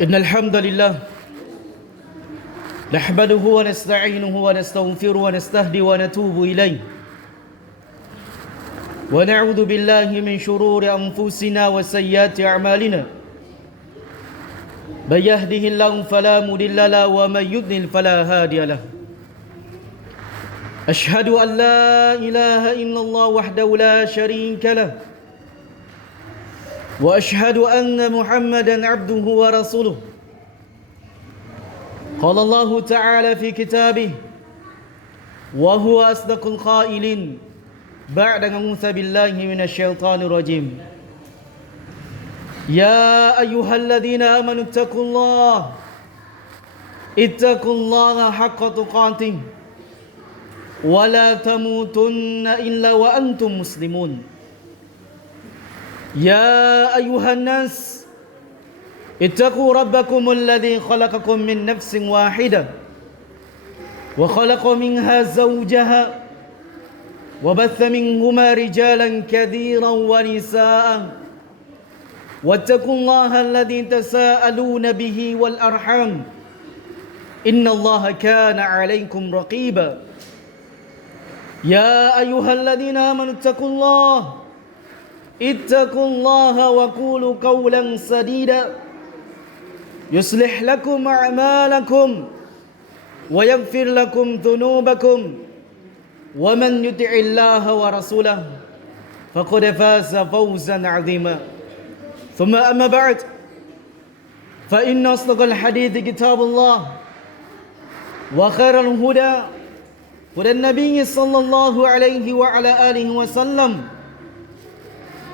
إن الحمد لله نحمده ونستعينه ونستغفره ونستهدي ونتوب إليه ونعوذ بالله من شرور أنفسنا وسيئات أعمالنا من يهده الله فلا مضل له ومن يضلل فلا هادي له أشهد أن لا إله إلا الله وحده لا شريك له وأشهد أن محمدا عبده ورسوله قال الله تعالى في كتابه وهو أصدق القائلين بعد أعوذ بالله من الشيطان الرجيم يا أيها الذين آمنوا اتقوا الله حق تقاته ولا تموتن إلا وأنتم مسلمون يا أيها الناس اتقوا ربكم الذي خلقكم من نفس واحدة وخلق منها زوجها وبث منهما رجالا كثيرا ونساء واتقوا الله الذي تساءلون به والأرحام إن الله كان عليكم رقيبا يا أيها الذين آمنوا اتقوا الله وقولوا قولا سديدا يصلح لكم أعمالكم ويغفر لكم ذنوبكم ومن يطع الله ورسوله فقد فاز فوزا عظيما ثم أما بعد فإن أصدق الحديث كتاب الله وخير الهدى هدى النبي صلى الله عليه وعلى آله وسلم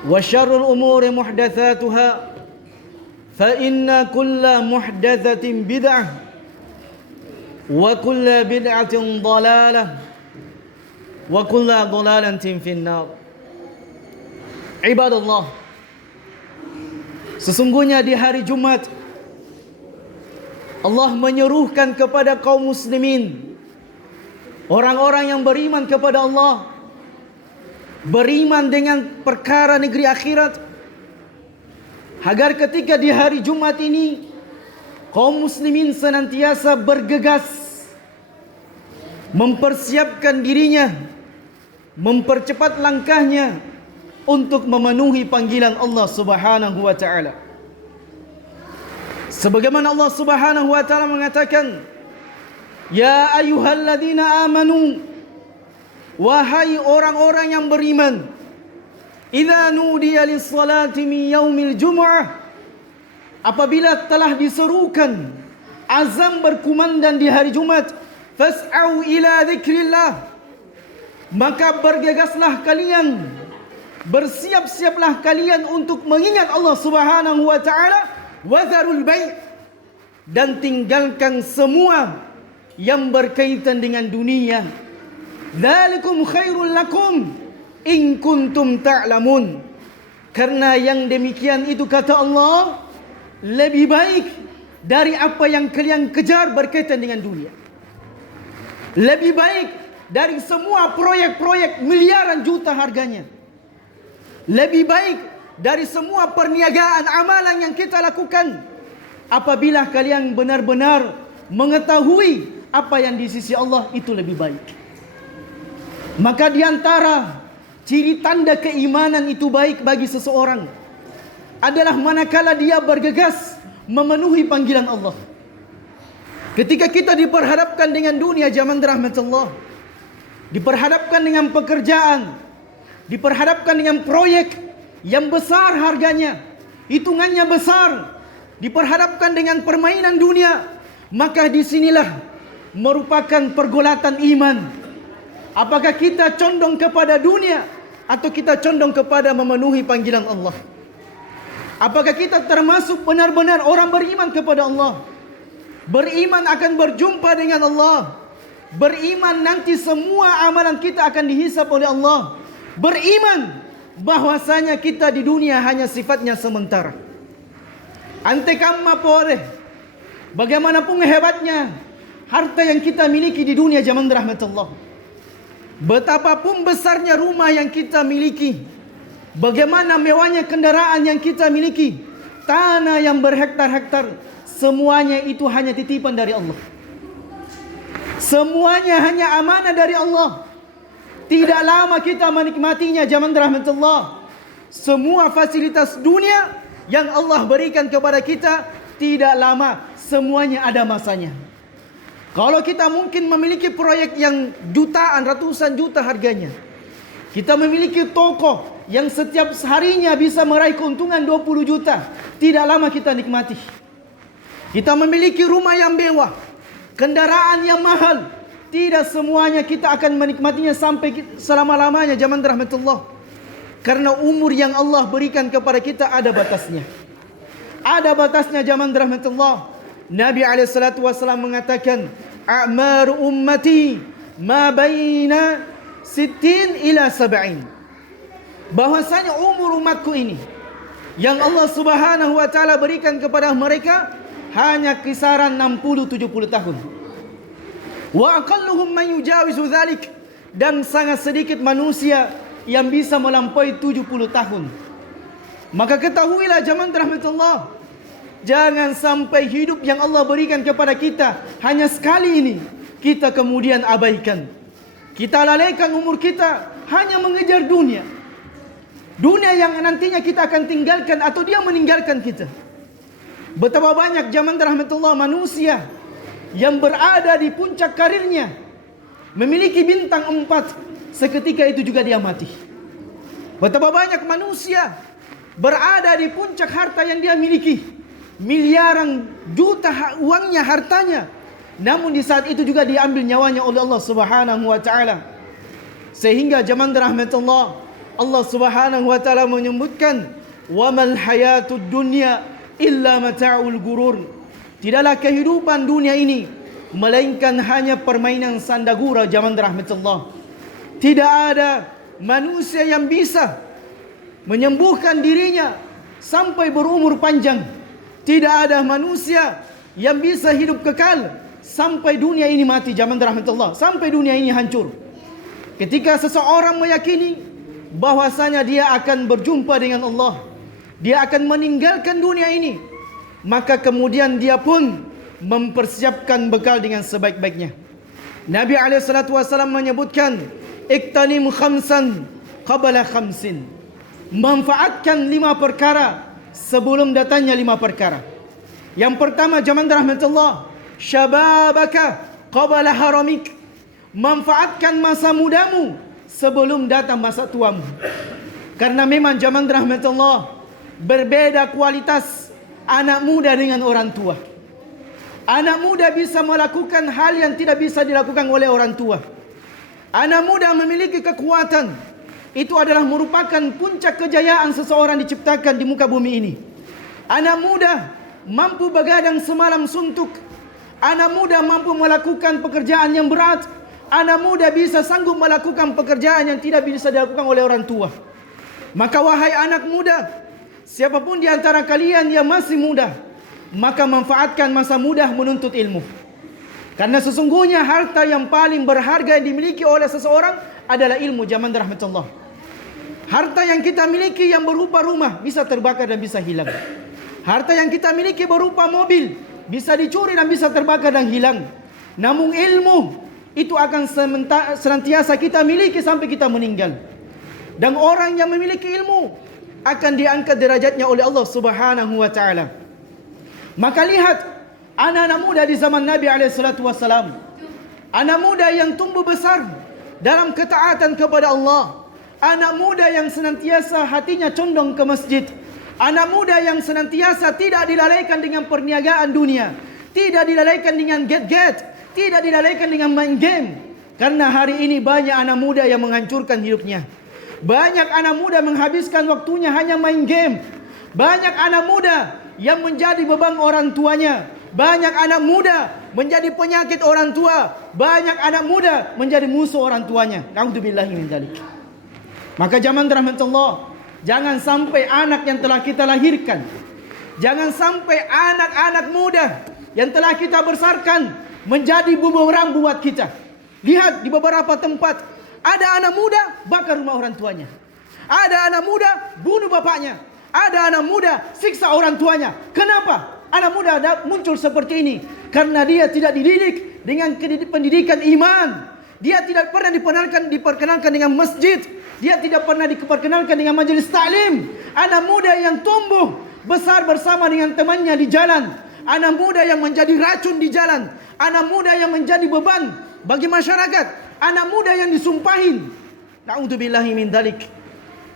وشر الأمور محدثاتها فإن كل محدثة بدعة وكل بدعة ضلالة وكل ضلالة في النار. Ibadallah, sesungguhnya di hari Jumat Allah menyerukan kepada kaum muslimin, orang-orang yang beriman kepada Allah, beriman dengan perkara negeri akhirat, agar ketika di hari Jumat ini kaum muslimin senantiasa bergegas mempersiapkan dirinya, mempercepat langkahnya untuk memenuhi panggilan Allah Subhanahu wa taala. Sebagaimana Allah Subhanahu wa taala mengatakan, ya ayyuhalladzina amanu, wahai orang-orang yang beriman, idza nudiya lis-salati min yaumil jumu'ah, apabila telah diserukan azan berkumandang di hari Jumat, fas'au ila dzikrillah, maka bergegaslah kalian, bersiap-siaplah kalian untuk mengingat Allah Subhanahu wa taala, wazarul bai', dan tinggalkan semua yang berkaitan dengan dunia. Dzalikum khairul lakum in kuntum ta'lamun. Karena yang demikian itu, kata Allah, lebih baik dari apa yang kalian kejar berkaitan dengan dunia. Lebih baik dari semua proyek-proyek miliaran juta harganya. Lebih baik dari semua perniagaan amalan yang kita lakukan, apabila kalian benar-benar mengetahui apa yang di sisi Allah itu lebih baik. Maka di antara ciri tanda keimanan itu baik bagi seseorang adalah manakala dia bergegas memenuhi panggilan Allah. Ketika kita diperhadapkan dengan dunia zaman rahmatullah, diperhadapkan dengan pekerjaan, diperhadapkan dengan proyek yang besar harganya, hitungannya besar, diperhadapkan dengan permainan dunia, maka disinilah merupakan pergolatan iman. Apakah kita condong kepada dunia atau kita condong kepada memenuhi panggilan Allah? Apakah kita termasuk benar-benar orang beriman kepada Allah, beriman akan berjumpa dengan Allah, beriman nanti semua amalan kita akan dihisap oleh Allah, beriman bahwasanya kita di dunia hanya sifatnya sementara. Ante kamma pore, bagaimanapun hebatnya harta yang kita miliki di dunia zaman rahmatullah, betapapun besarnya rumah yang kita miliki, bagaimana mewahnya kendaraan yang kita miliki, tanah yang berhektar-hektar, semuanya itu hanya titipan dari Allah. Semuanya hanya amanah dari Allah. Tidak lama kita menikmatinya jamaah rahmatullah. Semua fasilitas dunia yang Allah berikan kepada kita, tidak lama, semuanya ada masanya. Kalau kita mungkin memiliki proyek yang jutaan, ratusan juta harganya, kita memiliki toko yang setiap harinya bisa meraih keuntungan 20 juta, tidak lama kita nikmati. Kita memiliki rumah yang mewah, kendaraan yang mahal, tidak semuanya kita akan menikmatinya sampai selama-lamanya jamaah rahmatullah. Karena umur yang Allah berikan kepada kita ada batasnya. Ada batasnya jamaah rahmatullah. Nabi SAW mengatakan, a'mar ummati ma baina 60 ila 70. Bahwasanya umur umatku ini yang Allah Subhanahu wa taala berikan kepada mereka hanya kisaran 60-70 tahun. Wa aqalluhum man yujawizu dzalik, dan sangat sedikit manusia yang bisa melampaui 70 tahun. Maka ketahuilah jamaah rahmatullah, jangan sampai hidup yang Allah berikan kepada kita hanya sekali ini kita kemudian abaikan. Kita lalaikan umur kita hanya mengejar dunia. Dunia yang nantinya kita akan tinggalkan atau dia meninggalkan kita. Betapa banyak jamaah rahmatullah manusia yang berada di puncak karirnya, memiliki bintang 4, seketika itu juga dia mati. Betapa banyak manusia berada di puncak harta yang dia miliki, miliaran juta uangnya, hartanya, namun di saat itu juga diambil nyawanya oleh Allah Subhanahu wa taala. Sehingga jamaah rahmatullah, Allah Subhanahu wa taala menyebutkan, "Wa mal hayatud dunya illa mata'ul gurur." Tidaklah kehidupan dunia ini melainkan hanya permainan sandagura jamaah rahmatullah. Tidak ada manusia yang bisa menyembuhkan dirinya sampai berumur panjang. Tidak ada manusia yang bisa hidup kekal sampai dunia ini mati jamaah rahmatullah, sampai dunia ini hancur. Ketika seseorang meyakini bahwasanya dia akan berjumpa dengan Allah, dia akan meninggalkan dunia ini, maka kemudian dia pun mempersiapkan bekal dengan sebaik-baiknya. Nabi SAW menyebutkan, "Iktanim khamsan qabla khamsin." Manfaatkan 5 perkara sebelum datangnya 5 perkara. Yang pertama jamaah rahmatullah, syababaka qabla haramik. Manfaatkan masa mudamu sebelum datang masa tuamu. Karena memang jamaah rahmatullah, berbeda kualitas anak muda dengan orang tua. Anak muda bisa melakukan hal yang tidak bisa dilakukan oleh orang tua. Anak muda memiliki kekuatan. Itu adalah merupakan puncak kejayaan seseorang diciptakan di muka bumi ini. Anak muda mampu begadang semalam suntuk. Anak muda mampu melakukan pekerjaan yang berat. Anak muda bisa sanggup melakukan pekerjaan yang tidak bisa dilakukan oleh orang tua. Maka wahai anak muda, siapapun di antara kalian yang masih muda, maka manfaatkan masa muda menuntut ilmu. Karena sesungguhnya harta yang paling berharga yang dimiliki oleh seseorang adalah ilmu jamaah rahmatullah. Harta yang kita miliki yang berupa rumah bisa terbakar dan bisa hilang. Harta yang kita miliki berupa mobil bisa dicuri dan bisa terbakar dan hilang. Namun ilmu itu akan senantiasa kita miliki sampai kita meninggal. Dan orang yang memiliki ilmu akan diangkat derajatnya oleh Allah Subhanahu wa taala. Maka lihat anak-anak muda di zaman Nabi SAW. Anak muda yang tumbuh besar dalam ketaatan kepada Allah. Anak muda yang senantiasa hatinya condong ke masjid. Anak muda yang senantiasa tidak dilalaikan dengan perniagaan dunia, tidak dilalaikan dengan get-get, tidak dilalaikan dengan main game. Karena hari ini banyak anak muda yang menghancurkan hidupnya. Banyak anak muda menghabiskan waktunya hanya main game. Banyak anak muda yang menjadi beban orang tuanya. Banyak anak muda menjadi penyakit orang tua. Banyak anak muda menjadi musuh orang tuanya. Na'udzubillahi min dzalik. Maka jamaah rahmatullah, jangan sampai anak yang telah kita lahirkan, jangan sampai anak-anak muda yang telah kita besarkan menjadi bumerang buat kita. Lihat di beberapa tempat ada anak muda bakar rumah orang tuanya. Ada anak muda bunuh bapaknya. Ada anak muda siksa orang tuanya. Kenapa? anak muda muncul seperti ini karena dia tidak dididik dengan pendidikan iman. Dia tidak pernah diperkenalkan dengan masjid. Dia tidak pernah diperkenalkan dengan majelis taklim. Anak muda yang tumbuh besar bersama dengan temannya di jalan. Anak muda yang menjadi racun di jalan. Anak muda yang menjadi beban bagi masyarakat. Anak muda yang disumpahin. Na'udzubillahi min dalik.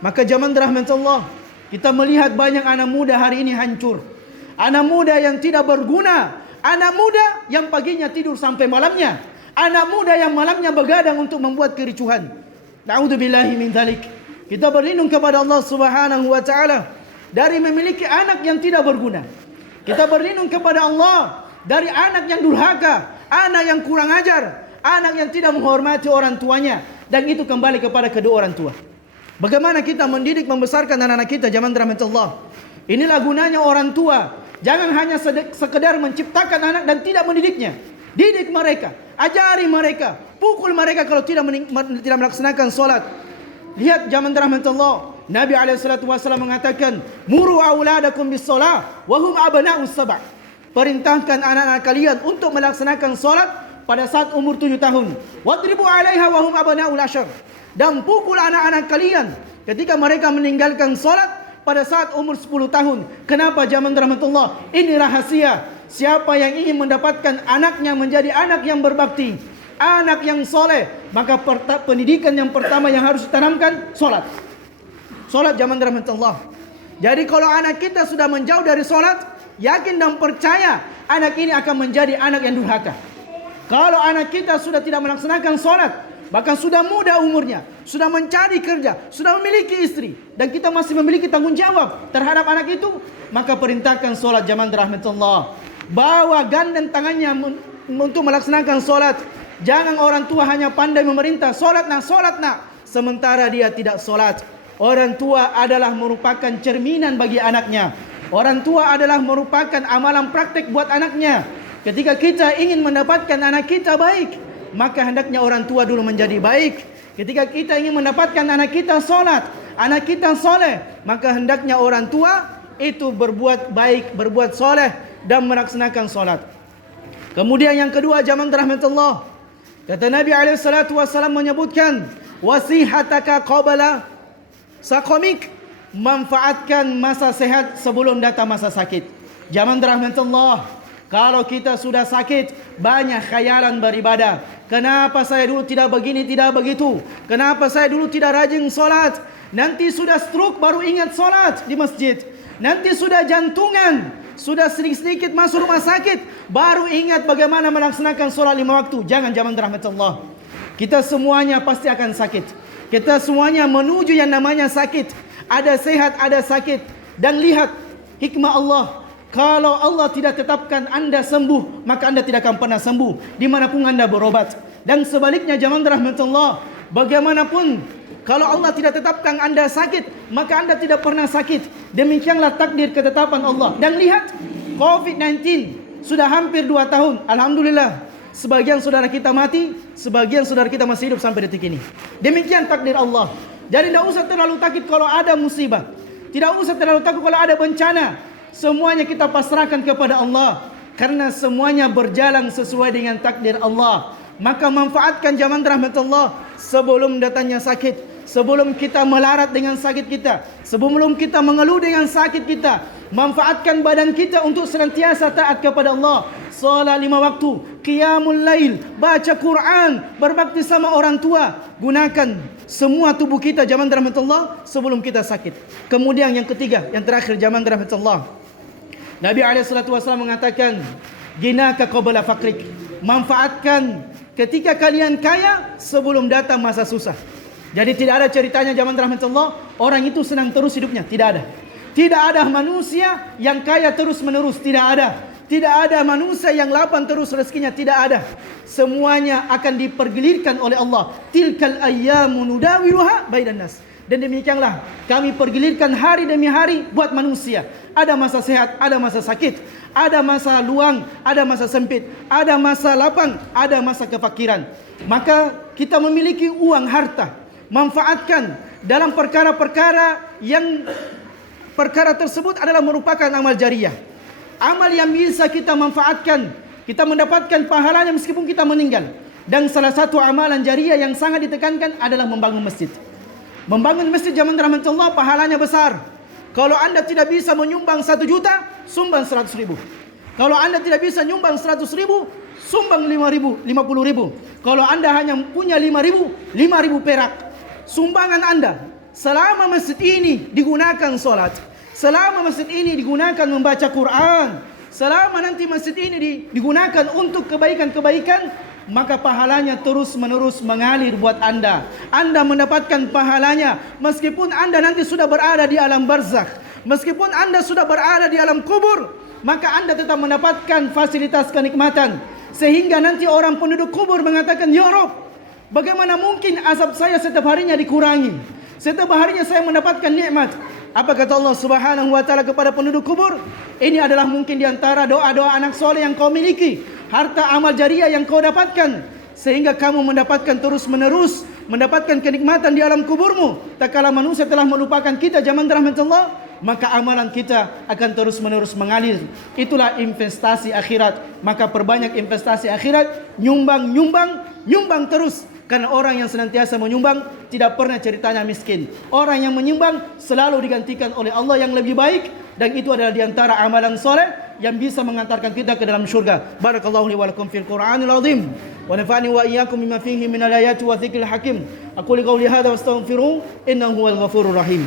Maka zaman rahmatullah, kita melihat banyak anak muda hari ini hancur. Anak muda yang tidak berguna. Anak muda yang paginya tidur sampai malamnya. Anak muda yang malamnya begadang untuk membuat kericuhan. Na'udzubillahi min dalik. Kita berlindung kepada Allah Subhanahu wa taala dari memiliki anak yang tidak berguna. Kita berlindung kepada Allah dari anak yang durhaka, anak yang kurang ajar, anak yang tidak menghormati orang tuanya, dan itu kembali kepada kedua orang tua. Bagaimana kita mendidik membesarkan anak-anak kita zaman rahmatullah. Inilah gunanya orang tua. Jangan hanya sekedar menciptakan anak dan tidak mendidiknya. Didik mereka, ajari mereka, pukul mereka kalau tidak melaksanakan solat. Lihat zaman rahmatullah, Nabi SAW mengatakan, "Muru auladakum bis-shalah wa hum abna'us sab'." Perintahkan anak-anak kalian untuk melaksanakan solat pada saat umur 7 tahun. "Wadribu 'alaiha wa hum abna'ul 'ashr." Dan pukul anak-anak kalian ketika mereka meninggalkan solat pada saat umur 10 tahun. Kenapa zaman rahmatullah? Ini rahasia. Siapa yang ingin mendapatkan anaknya menjadi anak yang berbakti, anak yang soleh, maka pendidikan yang pertama yang harus ditanamkan solat. Solat zaman rahmatullah. Jadi kalau anak kita sudah menjauh dari solat, yakin dan percaya anak ini akan menjadi anak yang durhaka. Kalau anak kita sudah tidak melaksanakan solat, bahkan sudah muda umurnya, sudah mencari kerja, sudah memiliki istri, dan kita masih memiliki tanggung jawab terhadap anak itu, maka perintahkan solat zaman rahmatullah. Bawa gandeng tangannya untuk melaksanakan solat. Jangan orang tua hanya pandai memerintah, solat nak, sementara dia tidak solat. Orang tua adalah merupakan cerminan bagi anaknya. Orang tua adalah merupakan amalan praktek buat anaknya. Ketika kita ingin mendapatkan anak kita baik, maka hendaknya orang tua dulu menjadi baik. Ketika kita ingin mendapatkan anak kita solat, anak kita soleh, maka hendaknya orang tua itu berbuat baik, berbuat soleh dan melaksanakan solat. Kemudian yang kedua zaman rahmatullah, kata Nabi SAW menyebutkan, wasihataka qabala saqamik, manfaatkan masa sehat sebelum datang masa sakit. Zaman rahmatullah, kalau kita sudah sakit, banyak khayalan beribadah. Kenapa saya dulu tidak begini, tidak begitu? Kenapa saya dulu tidak rajin solat? Nanti sudah stroke baru ingat solat di masjid. Nanti sudah jantungan, sudah sedikit-sedikit masuk rumah sakit, baru ingat bagaimana melaksanakan solat 5 waktu. Jangan zaman rahmatullah. Kita semuanya pasti akan sakit. Kita semuanya menuju yang namanya sakit. Ada sehat, ada sakit. Dan lihat hikmah Allah. Kalau Allah tidak tetapkan Anda sembuh, maka Anda tidak akan pernah sembuh dimanapun Anda berobat. Dan sebaliknya zaman rahmatullah, bagaimanapun kalau Allah tidak tetapkan Anda sakit, maka Anda tidak pernah sakit. Demikianlah takdir ketetapan Allah. Dan lihat, COVID-19 sudah hampir 2 tahun. Alhamdulillah, sebagian saudara kita mati, sebagian saudara kita masih hidup sampai detik ini. Demikian takdir Allah. Jadi tidak usah terlalu takut kalau ada musibah. Tidak usah terlalu takut kalau ada bencana. Semuanya kita pasrahkan kepada Allah, karena semuanya berjalan sesuai dengan takdir Allah. Maka manfaatkan zaman rahmatullah sebelum datangnya sakit, sebelum kita melarat dengan sakit kita, sebelum kita mengeluh dengan sakit kita. Manfaatkan badan kita untuk senantiasa taat kepada Allah. Salat 5 waktu, qiyamul lail, baca Quran, berbakti sama orang tua. Gunakan semua tubuh kita zaman rahmatullah sebelum kita sakit. Kemudian yang ketiga, yang terakhir zaman rahmatullah, Nabi SAW mengatakan, ginaka qabla faqrik. Manfaatkan ketika kalian kaya sebelum datang masa susah. Jadi tidak ada ceritanya zaman rahmatullah orang itu senang terus hidupnya. Tidak ada. Tidak ada manusia yang kaya terus menerus. Tidak ada. Tidak ada manusia yang lapang terus rezekinya. Tidak ada. Semuanya akan dipergilirkan oleh Allah. Tilkal ayyamu nudawiluha bainan nas. Dan demikianlah kami pergilirkan hari demi hari buat manusia. Ada masa sehat, ada masa sakit, ada masa luang, ada masa sempit, ada masa lapang, ada masa kefakiran. Maka kita memiliki uang, harta, manfaatkan dalam perkara-perkara yang perkara tersebut adalah merupakan amal jariyah. amal yang bisa kita manfaatkan, kita mendapatkan pahalanya meskipun kita meninggal. Dan salah satu amalan jariah yang sangat ditekankan adalah membangun masjid. Membangun masjid zaman rahmat Allah pahalanya besar. Kalau anda tidak bisa menyumbang 1 juta, sumbang 100 ribu. Kalau anda tidak bisa nyumbang 100 ribu, sumbang 5 ribu, 50 ribu. Kalau anda hanya punya 5 ribu, 5 ribu perak. Sumbangan anda selama masjid ini digunakan solat, selama masjid ini digunakan membaca Quran, selama nanti masjid ini digunakan untuk kebaikan-kebaikan, maka pahalanya terus menerus mengalir buat anda. Anda mendapatkan pahalanya meskipun anda nanti sudah berada di alam barzakh, meskipun anda sudah berada di alam kubur, maka anda tetap mendapatkan fasilitas kenikmatan. Sehingga nanti orang penduduk kubur mengatakan, ya Rabb, bagaimana mungkin azab saya setiap harinya dikurangi, setiap harinya saya mendapatkan nikmat. Apa kata Allah Subhanahu wa taala kepada penduduk kubur? Ini adalah mungkin di antara doa-doa anak soleh yang kau miliki, harta amal jariah yang kau dapatkan, sehingga kamu mendapatkan terus menerus mendapatkan kenikmatan di alam kuburmu. Tak kala manusia telah melupakan kita zaman rahmat Allah, maka amalan kita akan terus menerus mengalir. Itulah investasi akhirat. Maka perbanyak investasi akhirat, nyumbang terus. Karena orang yang senantiasa menyumbang tidak pernah ceritanya miskin. Orang yang menyumbang selalu digantikan oleh Allah yang lebih baik, dan itu adalah di antara amalan soleh yang bisa mengantarkan kita ke dalam syurga. Barakallahu li wa lakum fil Qur'anil azim wa nafa'ani wa iyyakum bima fihi minal ayati wa dzikril hakim. Aqulu qawli hadza wa astaghfiruhu innahu huwal ghafurur rahim.